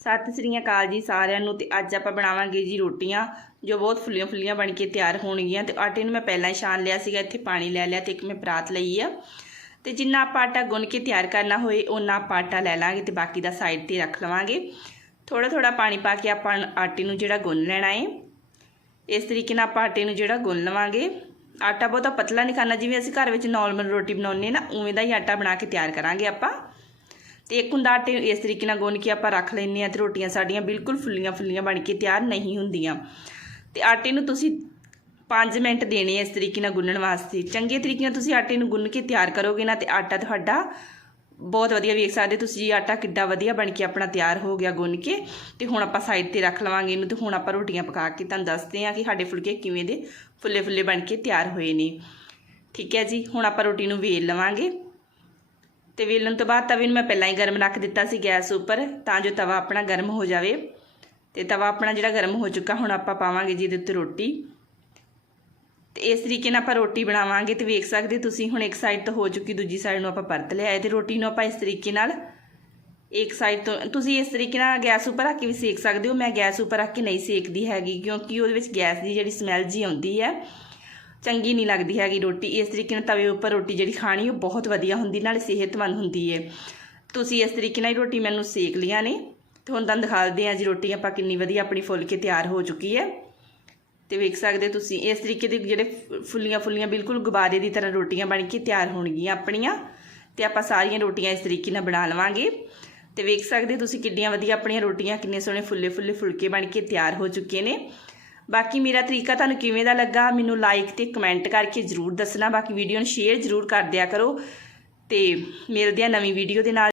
ਸਤਿ ਸ੍ਰੀ ਅਕਾਲ ਜੀ ਸਾਰਿਆਂ ਨੂੰ ਤੇ ਅੱਜ ਆਪਾਂ ਬਣਾਵਾਂਗੇ ਜੀ ਰੋਟੀਆਂ, ਜੋ ਬਹੁਤ ਫੁੱਲੀਆਂ ਫੁੱਲੀਆਂ ਬਣ ਕੇ ਤਿਆਰ ਹੋਣਗੀਆਂ ਤੇ ਆਟੇ ਨੂੰ ਮੈਂ ਪਹਿਲਾਂ ਹੀ ਛਾਣ ਲਿਆ ਸੀਗਾ, ਇੱਥੇ ਪਾਣੀ ਲੈ ਲਿਆ ਤੇ ਇੱਕ ਮੈਂ ਪਰਾਤ ਲਈ ਆ। ਤੇ ਜਿੰਨਾ ਆਪਾਂ ਆਟਾ ਗੁੰਨ ਕੇ ਤਿਆਰ ਕਰਨਾ ਹੋਏ ਉਹਨਾਂ ਆਪਾਂ ਆਟਾ ਲੈ ਲਾਂਗੇ ਤੇ ਬਾਕੀ ਦਾ ਸਾਈਡ ਤੇ ਰੱਖ ਲਵਾਂਗੇ। ਥੋੜਾ ਥੋੜਾ ਪਾਣੀ ਪਾ ਕੇ ਆਪਾਂ ਆਟੇ ਨੂੰ ਜਿਹੜਾ ਗੁੰਨ ਲੈਣਾ ਹੈ ਇਸ ਤਰੀਕੇ ਨਾਲ ਆਪਾਂ ਆਟੇ ਨੂੰ ਜਿਹੜਾ ਗੁੰਨ ਲਵਾਂਗੇ। ਆਟਾ ਬਹੁਤਾ ਪਤਲਾ ਨਹੀਂ ਕਰਨਾ, ਜਿਵੇਂ ਅਸੀਂ ਘਰ ਵਿੱਚ ਨਾਰਮਲ ਰੋਟੀ ਬਣਾਉਂਦੇ ਨਾ, ਉਵੇਂ ਦਾ ਹੀ ਆਟਾ ਬਣਾ ਕੇ ਤਿਆਰ ਕਰਾਂਗੇ ਆਪਾਂ। ਤੇ ਇੱਕ ਹੁੰਦਾ ਆਟੇ ਨੂੰ ਇਸ ਤਰੀਕੇ ਨਾਲ ਗੁੰਨ ਕੇ ਆਪਾਂ ਰੱਖ ਲੈਂਦੇ ਆ ਤੇ ਰੋਟੀਆਂ ਸਾਡੀਆਂ ਬਿਲਕੁਲ ਫੁੱਲੀਆਂ ਫੁੱਲੀਆਂ ਬਣ ਕੇ ਤਿਆਰ ਨਹੀਂ ਹੁੰਦੀਆਂ। ਤੇ ਆਟੇ ਨੂੰ ਤੁਸੀਂ 5 ਮਿੰਟ ਦੇਣੇ ਆ ਇਸ ਤਰੀਕੇ ਨਾਲ ਗੁੰਨਣ ਵਾਸਤੇ। ਚੰਗੇ ਤਰੀਕੇ ਨਾਲ ਤੁਸੀਂ ਆਟੇ ਨੂੰ ਗੁੰਨ ਕੇ ਤਿਆਰ ਕਰੋਗੇ ਨਾ ਤੇ ਆਟਾ ਤੁਹਾਡਾ ਬਹੁਤ ਵਧੀਆ ਵੇਖ ਸਕਦੇ ਤੁਸੀਂ ਆਟਾ ਕਿੱਡਾ ਵਧੀਆ ਬਣ ਕੇ ਆਪਣਾ ਤਿਆਰ ਹੋ ਗਿਆ ਗੁੰਨ ਕੇ। ਤੇ ਹੁਣ ਆਪਾਂ ਸਾਈਡ ਤੇ ਰੱਖ ਲਵਾਂਗੇ ਇਹਨੂੰ ਤੇ ਹੁਣ ਆਪਾਂ ਰੋਟੀਆਂ ਪਕਾ ਕੇ ਤੁਹਾਨੂੰ ਦੱਸਦੇ ਹਾਂ ਕਿ ਸਾਡੇ ਫੁਲਕੇ ਕਿਵੇਂ ਦੇ ਫੁੱਲੇ ਫੁੱਲੇ ਬਣ ਕੇ ਤਿਆਰ ਹੋਏ ਨੇ। ਠੀਕ ਹੈ ਜੀ, ਹੁਣ ਆਪਾਂ ਰੋਟੀ ਨੂੰ ਵੇਲ ਲਵਾਂਗੇ। ਤੇ ਵੇਲਣ ਤੋਂ ਬਾਅਦ ਤਵੇ ਨੂੰ ਮੈਂ ਪਹਿਲਾਂ ਹੀ ਗਰਮ ਰੱਖ ਦਿੱਤਾ ਸੀ ਗੈਸ ਉੱਪਰ, ਤਾਂ ਜੋ ਤਵਾ ਆਪਣਾ ਗਰਮ ਹੋ ਜਾਵੇ। ਤੇ ਤਵਾ ਆਪਣਾ ਜਿਹੜਾ ਗਰਮ ਹੋ ਚੁੱਕਾ, ਹੁਣ ਆਪਾਂ ਪਾਵਾਂਗੇ ਜੀ ਇਹਦੇ ਉੱਤੇ ਰੋਟੀ। ਤੇ ਇਸ ਤਰੀਕੇ ਨਾਲ ਆਪਾਂ ਰੋਟੀ ਬਣਾਵਾਂਗੇ ਤੇ ਵੇਖ ਸਕਦੇ ਤੁਸੀਂ, ਹੁਣ ਇੱਕ ਸਾਈਡ ਤੋਂ ਹੋ ਚੁੱਕੀ, ਦੂਜੀ ਸਾਈਡ ਨੂੰ ਆਪਾਂ ਪਰਤ ਲਿਆ ਹੈ ਤੇ ਰੋਟੀ ਨੂੰ ਆਪਾਂ ਇਸ ਤਰੀਕੇ ਨਾਲ ਇੱਕ ਸਾਈਡ ਤੋਂ, ਤੁਸੀਂ ਇਸ ਤਰੀਕੇ ਨਾਲ ਗੈਸ ਉੱਪਰ ਰੱਖ ਕੇ ਵੀ ਸੇਕ ਸਕਦੇ ਹੋ। ਮੈਂ ਗੈਸ ਉੱਪਰ ਰੱਖ ਕੇ ਨਹੀਂ ਸੇਕਦੀ ਹੈਗੀ, ਕਿਉਂਕਿ ਉਹਦੇ ਵਿੱਚ ਗੈਸ ਦੀ ਜਿਹੜੀ ਸਮੈਲ ਜੀ ਆਉਂਦੀ ਹੈ ਚੰਗੀ ਨਹੀਂ ਲੱਗਦੀ ਹੈਗੀ ਰੋਟੀ। ਇਸ ਤਰੀਕੇ ਨਾਲ ਤਵੇ ਉੱਪਰ ਰੋਟੀ ਜਿਹੜੀ ਖਾਣੀ, ਉਹ ਬਹੁਤ ਵਧੀਆ ਹੁੰਦੀ, ਨਾਲੇ ਸਿਹਤਮੰਦ ਹੁੰਦੀ ਹੈ ਤੁਸੀਂ ਇਸ ਤਰੀਕੇ ਨਾਲ ਹੀ ਰੋਟੀ ਮੈਨੂੰ ਸੇਕ ਲਿਆ ਨੇ। ਤੇ ਹੁਣ ਤੁਹਾਨੂੰ ਦਿਖਾ ਦਿਖਾਉਂਦੇ ਹਾਂ ਜੀ ਰੋਟੀ ਆਪਾਂ ਕਿੰਨੀ ਵਧੀਆ ਆਪਣੀ ਫੁੱਲ ਕੇ ਤਿਆਰ ਹੋ ਚੁੱਕੀ ਹੈ ਤੇ ਵੇਖ ਸਕਦੇ ਹੋ ਤੁਸੀਂ, ਇਸ ਤਰੀਕੇ ਦੇ ਜਿਹੜੇ ਫੁੱਲੀਆਂ ਫੁੱਲੀਆਂ ਬਿਲਕੁਲ ਗੁਬਾਰੇ ਦੀ ਤਰ੍ਹਾਂ ਰੋਟੀਆਂ ਬਣ ਕੇ ਤਿਆਰ ਹੋਣਗੀਆਂ ਆਪਣੀਆਂ। ਤੇ ਆਪਾਂ ਸਾਰੀਆਂ ਰੋਟੀਆਂ ਇਸ ਤਰੀਕੇ ਨਾਲ ਬਣਾ ਲਵਾਂਗੇ। ਤੇ ਵੇਖ ਸਕਦੇ ਤੁਸੀਂ ਕਿੰਨੀਆਂ ਵਧੀਆ ਆਪਣੀਆਂ ਰੋਟੀਆਂ, ਕਿੰਨੇ ਸੋਹਣੇ ਫੁੱਲੇ ਫੁੱਲੇ ਫੁਲਕੇ ਬਣ ਕੇ ਤਿਆਰ ਹੋ ਚੁੱਕੇ ਨੇ। ਬਾਕੀ ਮੇਰਾ ਤਰੀਕਾ ਤੁਹਾਨੂੰ ਕਿਵੇਂ ਦਾ ਲੱਗਾ ਮੈਨੂੰ ਲਾਈਕ ਤੇ ਕਮੈਂਟ ਕਰਕੇ ਜ਼ਰੂਰ ਦੱਸਣਾ, ਬਾਕੀ ਵੀਡੀਓ ਨੂੰ ਸ਼ੇਅਰ ਜ਼ਰੂਰ ਕਰ ਦਿਆ ਕਰੋ ਤੇ ਮਿਲਦੇ ਆ ਨਵੀਂ ਵੀਡੀਓ ਦੇ ਨਾਲ।